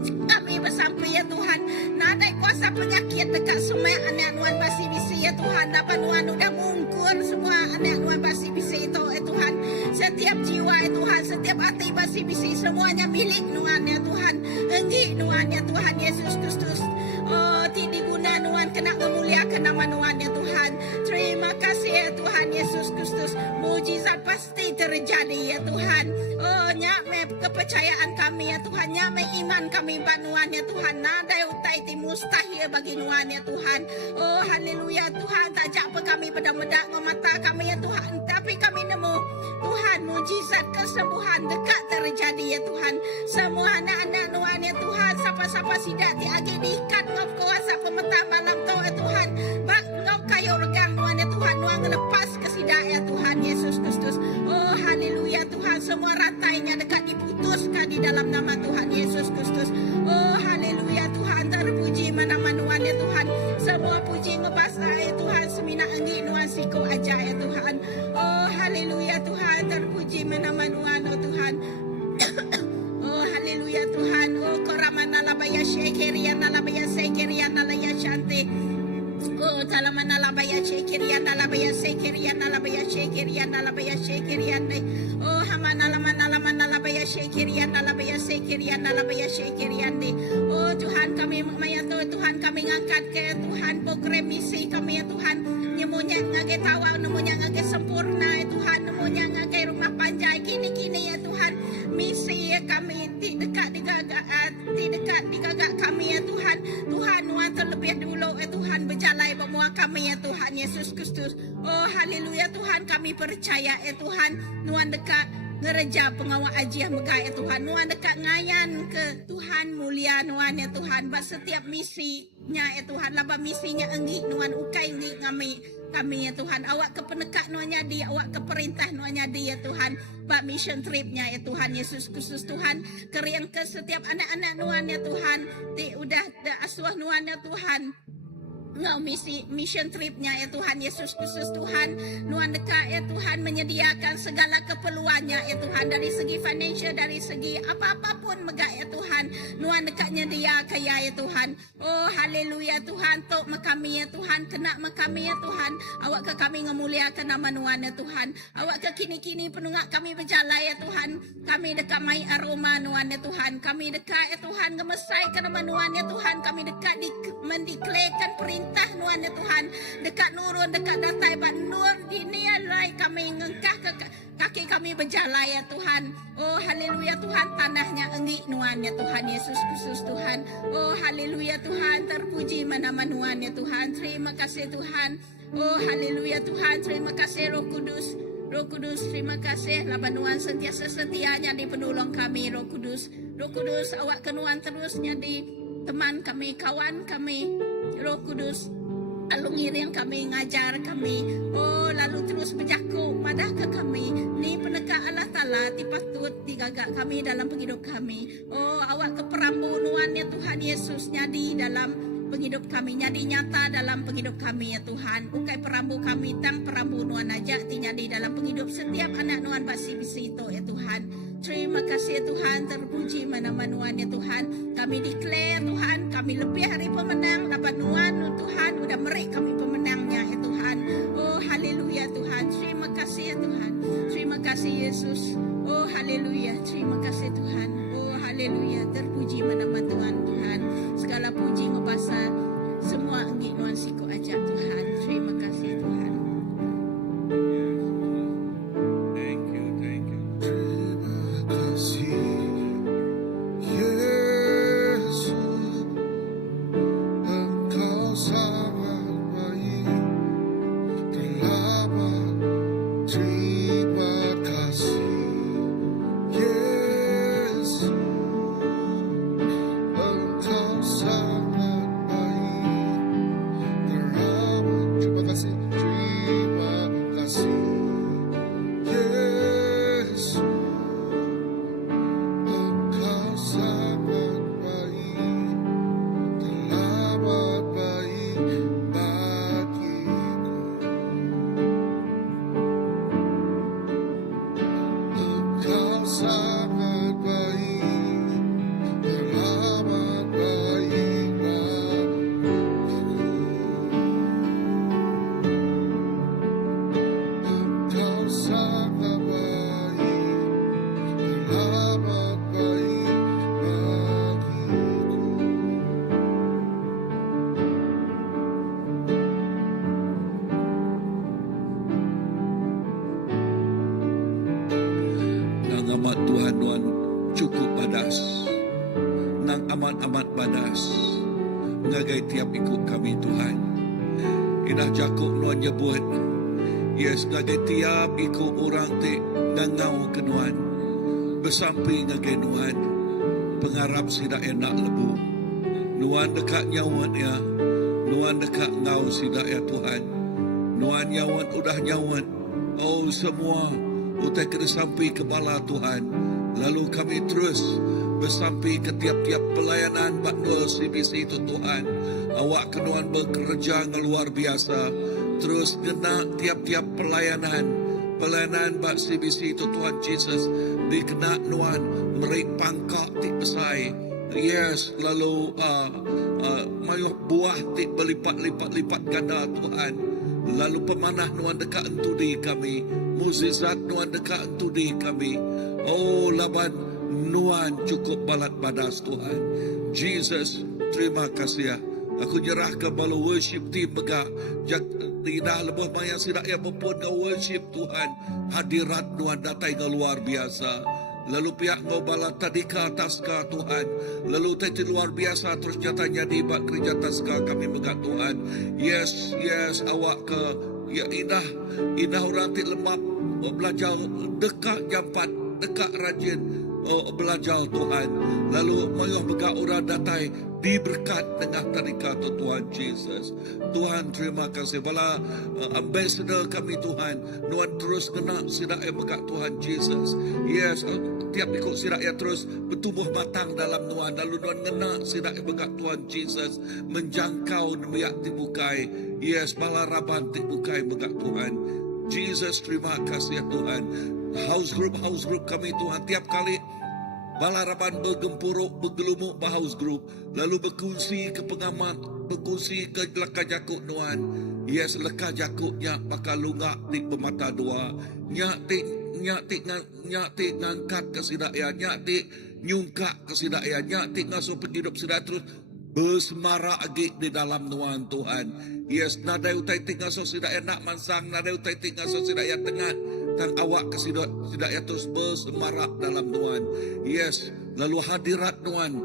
Kami bersampai ya Tuhan, nadai kuasa penyakit dekat semua anak nuan basi bisi ya Tuhan. Dapat nuan udah mungkur semua anak nuan basi bisi itu ya Tuhan. Setiap jiwa ya Tuhan, setiap hati basi bisi semuanya milik nuan ya Tuhan. Enggi nuan ya Tuhan Yesus Kristus. Oh tidak guna nuan kena memuliakan nama nuan ya Tuhan. Terima kasih ya Tuhan Yesus Kristus. Mujizat pasti terjadi ya Tuhan. Oh nyame kepercayaan kami ya Tuhan, nyame iman kami banuan ya Tuhan. Nada utai ti mustahil bagi nuan ya Tuhan. Oh haleluya Tuhan, tak apa kami bedak-bedak mata kami ya Tuhan, tapi kami nemu Tuhan mujizat kesembuhan dekat terjadi ya Tuhan. Semua anak-anak nuan ya Tuhan, siapa-siapa sidak diagi diikat ngau kuasa pemetah malam kau ya Tuhan. Bak ngau kayu regang nuan ya Tuhan, nuan lepas ke sidak ya Tuhan Yesus Kristus. Oh haleluya Tuhan, semua rantainya dekat diputuskan di dalam nama Tuhan Yesus Kristus. Oh haleluya Tuhan, terpuji mana-mana nuan ya Tuhan. Semua puji ngebasa ya Tuhan, semina angin nuan siku aja ya Tuhan. Oh haleluya Tuhan, terpuji mana-mana nuan oh Tuhan. Oh haleluya Tuhan. Oh koramana labaya syekerian labaya sekerian labaya syante. Oh talamana labaya syekerian labaya sekerian labaya syekerian labaya syekerian. Oh hamana lamana labaya syekerian labaya sekerian labaya syekerian. Oh Tuhan, kami mayato Tuhan, kami ngangkat ke Tuhan program misi kami ya Tuhan. Nemunya ngage tawa, nemunya ngage sempurna ya Tuhan, nemunya ngage rumah panjai kini-kini ya Tuhan. Misi ya kami di dekat digagak kami ya Tuhan. Tuhan nuan terlebih dulu ya Tuhan berjalai semua kami ya Tuhan Yesus Kristus. Oh haleluya Tuhan, kami percaya ya Tuhan, nuan dekat ngereja pengawal ajiah megah ya Tuhan. Nuan dekat ngayan ke Tuhan mulia nuan ya Tuhan. Bak setiap misinya ya Tuhan, laba misinya enggi nuan ukai enggi kami ya Tuhan. Awak ke penekat nuannya di, awak ke perintah nuannya di ya Tuhan. Bak mission tripnya ya Tuhan Yesus Kristus Tuhan. Keriang ke setiap anak-anak nuan ya Tuhan. Di udah asuh nuan ya Tuhan. Ngau misi mission tripnya ya Tuhan Yesus Kristus Tuhan. Nuan dekat ya Tuhan menyediakan segala keperluannya ya Tuhan, dari segi financial, dari segi apa-apapun megak ya Tuhan. Nuan dekatnya dia kaya ya Tuhan. Oh haleluya Tuhan, tok makami ya Tuhan, kena makami ya Tuhan. Awak ke kami ngemuliakan nama nuan ya Tuhan. Awak ke kini-kini penungak kami berjalan ya Tuhan. Kami dekat mai aroma nuan ya Tuhan. Kami dekat ya Tuhan ngemesai ke nama nuan ya Tuhan. Kami dekat mendeklarkan perintah nuan ya Tuhan, dekat nurun, dekat datai ban nur dinialai kami ngengkah ke kaki kami berjalan ya Tuhan. Oh haleluya Tuhan, tanahnya enggi nuan ya Tuhan Yesus Kristus Tuhan. Oh haleluya Tuhan, terpuji mana-mana nuan ya Tuhan. Terima kasih Tuhan. Oh haleluya Tuhan, terima kasih Roh Kudus. Roh Kudus, terima kasih labanuan sentiasa setianya di penolong kami Roh Kudus. Roh Kudus, awak kenuan terusnya di teman kami, kawan kami Roh Kudus. lalu ngiring kami, ngajar kami, oh lalu terus berjaku madah ke kami, ni penegak Allah Ta'ala ti patut digagak kami dalam penghidup kami. Oh awak keperambu nuan ya Tuhan Yesus nyadi dalam penghidup kami, nyadi nyata dalam penghidup kami ya Tuhan. Ukai perambu kami tang perambu nuan aja ti nyadi dalam penghidup setiap anak nuan basi bisi itu ya Tuhan. Terima kasih ya Tuhan, terpuji mana-mana Nuan ya Tuhan. Kami declare Tuhan, kami lebih hari pemenang. Dapat Nuan Tuhan, udah merik kami pemenangnya ya Tuhan. Oh haleluya Tuhan, terima kasih ya Tuhan. Terima kasih Yesus. Oh haleluya, terima kasih Tuhan. Oh haleluya, terpuji mana-mana Tuhan. Segala puji ngebasa semua enggi Nuan siku aja Tuhan. Terima kasih Tuhan. Thank you. Terima kasih Yesus, Engkau sangat baik. Terima kasih Yesus, Engkau sangat baik. Terima kasih Yesus, Engkau sangat baik, teramat baik bagiku. Engkau sangat baik, teramat baik bagiku. Engkau sangat baik, teramat baik bagiku. Nang amat Tuhan Nuan cukup badas, nang amat badas, ngagai tiap ikut kami Tuhan. Inah jakuk Nuan nyebut, yes ngagai tiap ikut orang ti ngangau ke Nuan, bersampi ngagai Nuan, pengarap sidak enak lebu. Nuan dekat nyawat ya, Nuan dekat ngau sidak ya Tuhan. Nuan nyawat udah nyawat, oh semua utai kena sampai ke bala Tuhan. Lalu kami terus bersampai ke tiap-tiap pelayanan baknul CBC itu Tuhan. Awak kenuan bekerja yang luar biasa. Terus kena tiap-tiap pelayanan bak CBC itu Tuhan Jesus. Dikena nuan merik pangkak ti pesai. Yes, lalu mayuh buah ti berlipat-lipat ganda Tuhan. Lalu pemanah nuan dekat entudi kami, mukjizat nuan dekat entudi kami. Oh laban nuan cukup balat badas Tuhan. Jesus, terima kasih ya. Aku nyerah ke bala worship team megak tidak lebih maya sidak ya berpun ke worship Tuhan. Hadirat nuan datai ke luar biasa. Lalu pihak ngau bala tadika taska Tuhan. Lalu tadi luar biasa terus nyatanya di bak kerja taska kami megak Tuhan. Yes, awak ke ya indah orang ti lemap belajar dekat jampat, dekat rajin belajar Tuhan. Lalu mayuh megak orang datai diberkat dengan tadika tu Tuhan Jesus. Tuhan terima kasih bala ambassador kami Tuhan. Nuan terus kena sidak ya megak Tuhan Jesus. Yes, tiap ikut sidak ya terus bertumbuh matang dalam Nuan. Lalu Nuan kena sidak ya megak Tuhan Jesus. Menjangkau nemiak dibukai. Yes, bala raban dibukai megak Tuhan. Jesus terima kasih ya Tuhan. House group kami Tuhan tiap kali balaraban bergempuruk, bergelumuk house group. Lalu berkongsi ke pengamat, berkongsi ke leka jakuk Nuan. Yes, leka jakuknya bakal lunggak di pemata dua. Nyak tik ngangkat ke sidak ya, nyak tik nyungkak ke sidak ya, nyak tik ngasuh penghidup sidak terus bersemarak lagi di dalam Nuan Tuhan. Yes, nadai utai tik ngasuh sidak ya nak mansang, nadai utai tik ngasuh sidak ya tengah. Dan awak ke sidak ya terus bersemarak dalam Nuan. Yes, lalu hadirat Nuan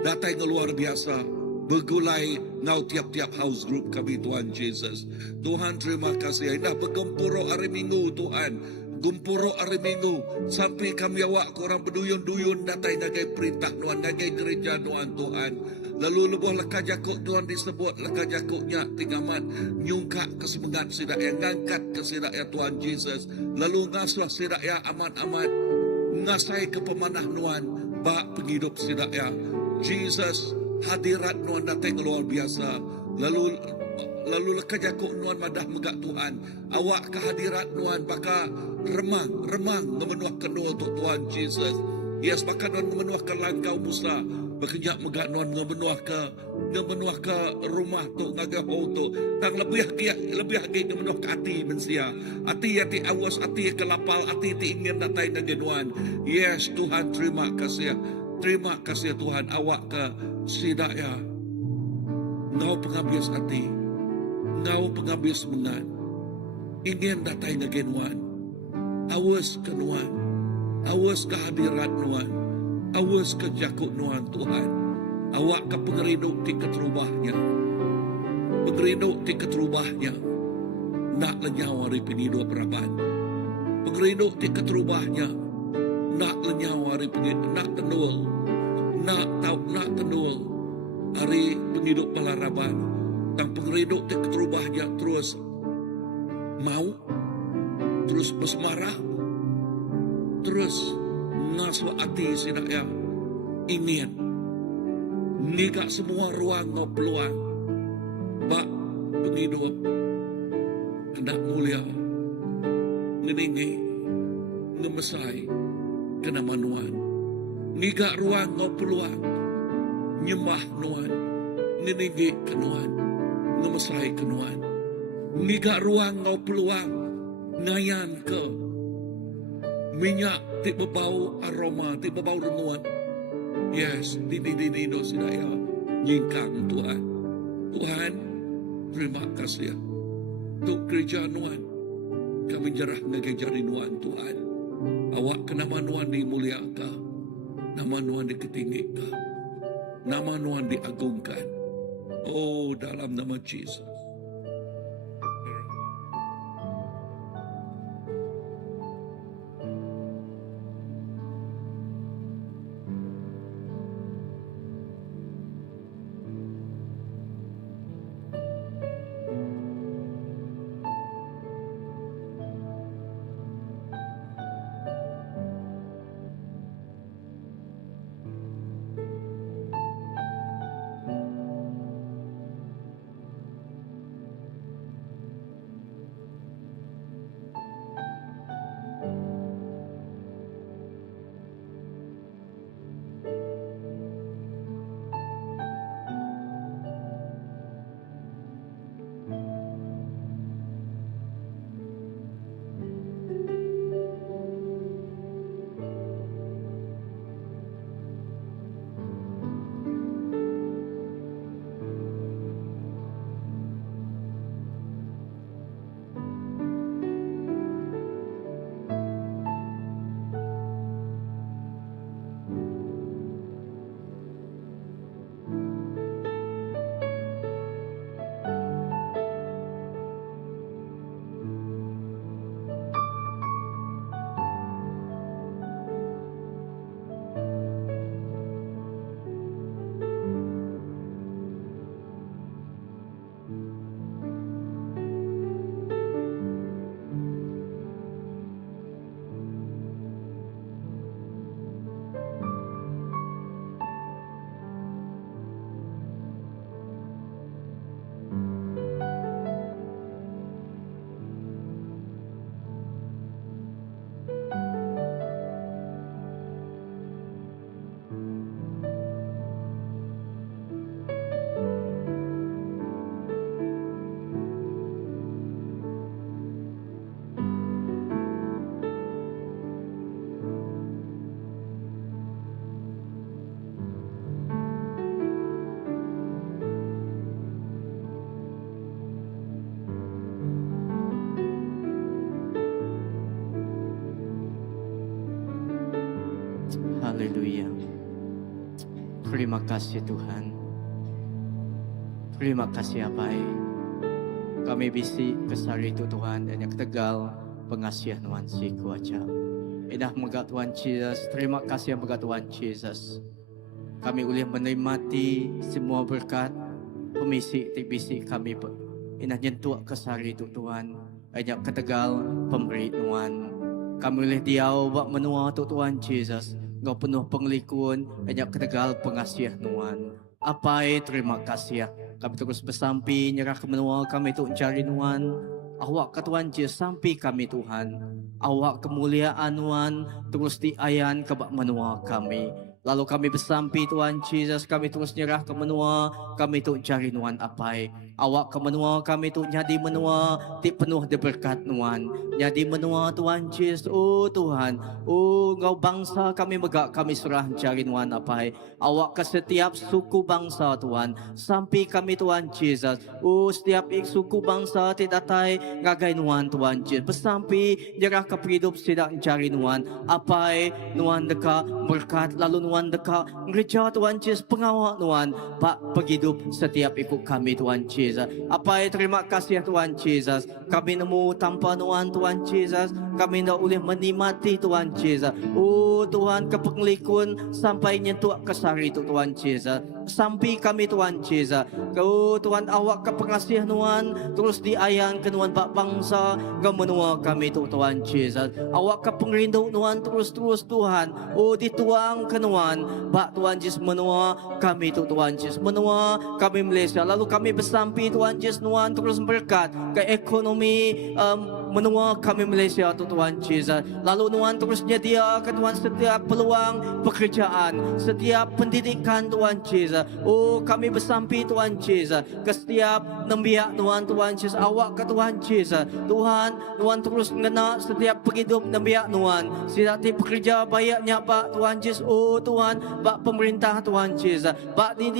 datai ke luar biasa. Bergulai ngau tiap-tiap house group kami Tuhan Jesus. Tuhan terima kasih. Indah bergempuruk hari Minggu Tuhan. gumpuro hari Minggu sampai kami awak korang berduyun-duyun datai nagai perintah Tuhan, nagai gereja Tuhan. Lalu lebuh leka jakuk Tuhan disebut leka jakuknya tingamat nyungkak kesemengat sidak yang ngangkat ke sidak ya Tuhan Yesus. Lalu ngasuh sidak ya amat-amat ngasai ke pemanah Tuhan bak penghidup sidak ya Jesus. Hadirat Tuhan datang luar biasa. Lalu leka jakuk Tuhan madah megak Tuhan. Awak kehadirat Tuhan baka remang memenuhkan doa untuk Tuhan Jesus. Yes, baka Tuhan memenuhkan langkau Musa. Berkenyak megak Tuhan memenuh ke rumah tu naga ho tu. Tang lebih lagi memenuh ke hati mensia. Hati awas, hati kelapal, hati ingin datai naga Tuhan. Yes, Tuhan terima kasih. Terima kasih Tuhan awak ke sidak ya. Ngau penghabis hati. Ngau penghabis mengan. Ingin datai naga Tuhan. Awas ke Tuhan. Awas ke hadirat Tuhan. Awas ke jakuk Tuhan Tuhan. Awak ke pengerinduk ti keterubahnya. Pengerinduk ti keterubahnya. Nak lenyau hari penidu peraban. Pengerinduk ti keterubahnya. Nak lenyau hari penidu. Nak tenul. Nak tenul. Hari penghidup pelaraban. Tang pengerinduk ti keterubahnya terus mau. Terus bersemarah. Terus ngasuh hati sinak ya ingin ngigak semua ruang no peluang bak penghidup hendak mulia ngeningi ngemesai kena manuan ngigak ruang no peluang nyembah nuan ngeningi kenuan ngemesai kenuan ngigak ruang no peluang ngayan ke minyak ti berbau aroma, ti berbau renungan. Yes, di Indo sidaya nyingkang Tuhan. Tuhan, terima kasih untuk gereja Nuan. Kami jerah nagai jari Nuan Tuhan. Awak ke nama Nuan dimuliakan. Nama Nuan diketinggikan. Nama Nuan diagungkan. Oh, dalam nama Yesus. Haleluya. Terima kasih Tuhan. Terima kasih Apai. Kami bisi kesari itu Tuhan dan yang tegal pengasihan Tuhan siku aja. Indah megak Tuhan Yesus. Terima kasih megak Tuhan Yesus. Kami boleh menikmati semua berkat pemisi tibisi kami. Indah nyentuh kesari tu Tuhan. Banyak ketegal pemberi Tuhan. Kami boleh diau buat menua tu Tuhan Yesus. Engkau penuh pengelikun. Banyak ketegal pengasihan Tuhan. Apai terima kasih. Kami terus bersampi nyerah ke menua kami tu mencari Tuhan. Awak ke Tuhan Yesus sampai kami Tuhan. Awak kemuliaan Tuhan terus diayan ke bak menua kami. Lalu kami bersampi Tuhan Yesus, kami terus nyerah ke menua, kami tu cari Tuhan apai. Awak ke menua kami tu jadi menua, ti penuh berkat Tuhan. Jadi menua Tuhan Yesus, oh Tuhan, oh Engkau bangsa kami megak kami serah cari Tuhan apai. Awak ke setiap suku bangsa Tuhan, sampai kami Tuhan Yesus, oh setiap suku bangsa tidak datai ngagai Tuhan Yesus. Bersampi nyerah ke hidup sidak cari Tuhan apai, Tuhan dekat berkat lalu Tuhan dekat gereja Tuhan Yesus pengawal Tuhan pak penghidup setiap ikut kami Tuhan Yesus. Apa terima kasih Tuhan Yesus. Kami nemu tanpa Tuhan Yesus. Kami tidak boleh menikmati Tuhan Yesus. Oh Tuhan kepengelikun sampai nyentuh kesari itu Tuhan Yesus. Sampai kami Tuhan Yesus. Kau Tuhan awak kepengasihan Tuhan terus diayang ke Tuhan bak bangsa kau menua kami tu Tuhan Yesus. Awak kepengerindu Tuhan terus Tuhan. Oh dituang ke Tuhan bak Tuhan Yesus menua kami tu Tuhan Yesus. Menua kami Malaysia. Lalu kami bersampi Tuhan Yesus Tuhan terus berkat ke ekonomi menua kami Malaysia tu Tuhan Yesus. Lalu Tuhan terus nyedia ke Tuhan setiap peluang pekerjaan, setiap pendidikan Tuhan Yesus. Oh kami bersampi Tuhan Yesus ke setiap nembiak Tuhan Yesus. Awak ke Tuhan Yesus. Tuhan terus ngena setiap penghidup nembiak Tuhan. Setiap pekerja bayaknya Pak Tuhan Yesus. Oh Tuhan, Pak pemerintah Tuhan Yesus. Pak di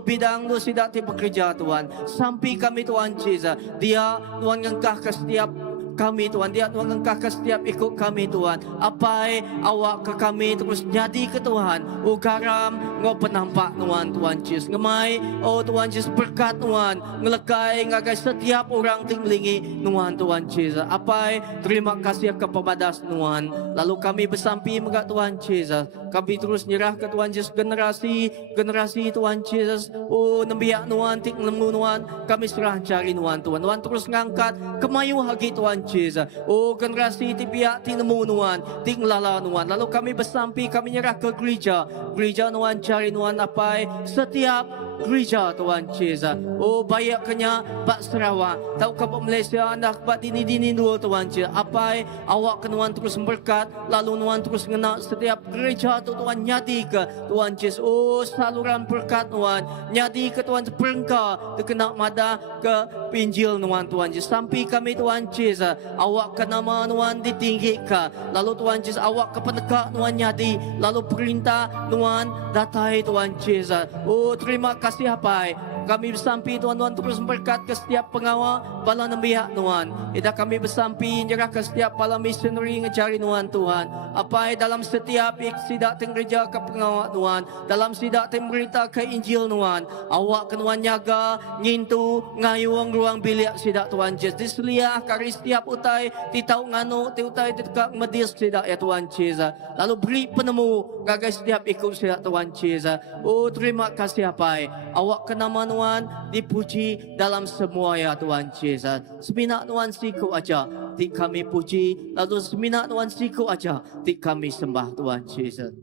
bidang tu setiap pekerja Tuhan. Sampai kami Tuhan Yesus. Dia Tuhan ngengkah ke setiap kami Tuhan, dia Tuhan engkau ke setiap ikut kami Tuhan. Apai awak ke kami terus jadi ke Tuhan. Oh garam ngau penampak Tuhan Yesus. Ngemai oh Tuhan Yesus berkat Tuhan. Ngelekai ngagai setiap orang tinglingi Tuhan Yesus. Apai terima kasih kepada Tuhan. Lalu kami bersampi mengat Tuhan Yesus. Kami terus nyerah ke Tuhan Yesus generasi Tuhan Yesus. Oh nembiak Tuhan tik lemu Tuhan. Kami serah cari Tuhan. Tuhan terus ngangkat kemayu hagi Tuhan Yesus. Oh generasi ti pihak ti nemu Tuhan, ti ngelala Tuhan. Lalu kami bersampi kami nyerah ke gereja Tuhan cari Tuhan apai setiap gereja Tuhan Yesus. Oh banyak kenya Pak Sarawak, tahu ke Malaysia anak Pak dini dua Tuhan Yesus. Apai awak ke Tuhan terus berkat, lalu Tuhan terus ngena setiap gereja tu Tuhan nyadi ke Tuhan Yesus. Oh saluran berkat Tuhan nyadi ke Tuhan perengka terkena mada ke Injil Tuhan Yesus. Sampai kami Tuhan Yesus, awak ke nama Tuhan ditinggikan. Lalu Tuhan Yesus awak ke penegak Tuhan nyadi, lalu perintah Tuhan datai Tuhan Yesus. Oh terima kasih apai. Kami bersampi Tuhan terus berkat ke setiap pengawal bala nembiak Tuhan. Ida kami bersampi nyerah ke setiap bala missionary ngecari Tuhan. Apai dalam setiap sidak gereja ke pengawal Tuhan, dalam sidak berita ke Injil Tuhan. Awak ke Tuhan nyaga ngintu ngayuang ruang bilik sidak Tuhan Yesus. Diseliah kari setiap utai titau nganu ti utai dekat medis sidak ya Tuhan Yesus. Lalu beri penemu gagai setiap ikut sidak Tuhan Yesus. Oh terima kasih apai. Awak ke nama Tuhan dipuji dalam semua ya Tuhan Yesus. Semina Tuhan siku aja ti kami puji, lalu semina Tuhan siku aja ti kami sembah Tuhan Yesus.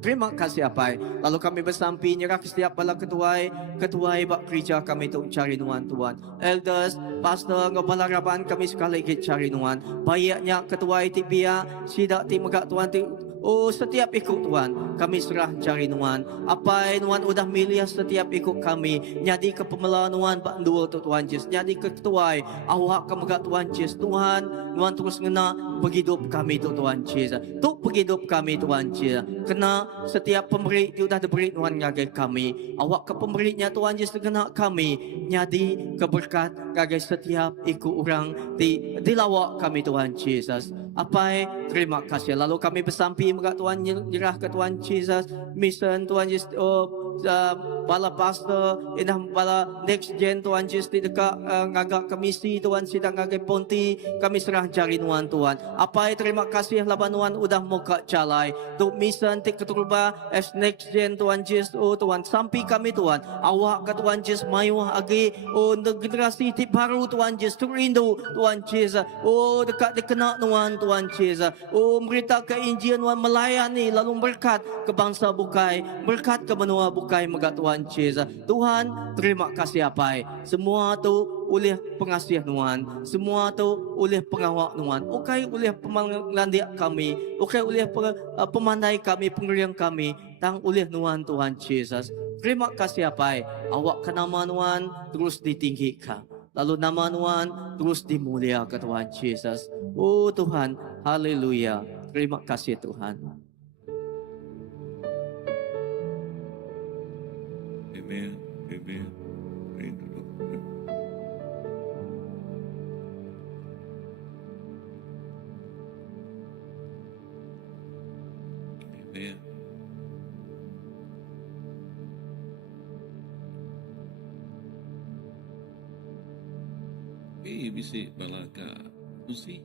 Terima kasih apai. Lalu kami bersampi nyerah ke setiap bala ketuai bak gereja kami tu cari Tuhan. Elders, pastor, kepala raban kami sekali lagi cari Tuhan. Bayaknya ketuai ti pia sidak ti megak Tuhan ti. Oh setiap ikut Tuhan kami serah cari Tuhan. Apa Tuhan udah milih setiap ikut kami. Nyadi ke pemelah Tuhan Pak Ndul tu Tuhan Yesus. Nyadi ke ketuai awak kemegat Tuhan Yesus. Tuhan terus ngena penghidup kami tu Tuhan Yesus. Tu penghidup kami Tuhan Yesus. Kena setiap pemberi dia sudah diberi Tuhan ngagai kami. Awak ke pemberinya Tuhan Yesus kena kami. Nyadi keberkat ngagai setiap ikut orang di lawak kami Tuhan Yesus. Apa terima kasih. Lalu kami bersampi mengat Tuhan nyerah ke Tuhan Yesus. Mission Tuhan Yesus bala pastor, inah bala next gen Tuhan Yesus di dekat ngagak komisi Tuhan sidang ngagak ponti, kami serah jari Tuhan Tuhan. Apa terima kasih laban Tuhan udah muka calai. Duk misan tik keturba as next gen Tuhan Yesus oh Tuhan sampai kami Tuhan. Awak ke Tuhan Yesus mayuh agi oh generasi tip baru Tuhan Yesus terindu Tuhan Yesus. Oh dekat dikena Tuhan Yesus. Oh berita keinjilan Tuhan melayani lalu berkat ke bangsa bukai, berkat ke benua bukai megat Tuhan Yesus. Tuhan terima kasih apa semua tu oleh pengasih Tuhan, semua tu oleh pengawak Tuhan, ukai oleh pemandangan kami, ukai oleh pemandai kami, pengeriang kami, tang oleh Tuhan Yesus. Terima kasih apa awak ke nama Tuhan terus ditinggikan, lalu nama Tuhan terus dimuliakan Tuhan Yesus. Oh Tuhan, haleluya. Terima kasih Tuhan. Amen. Amen. Amen. Bisik balaka usi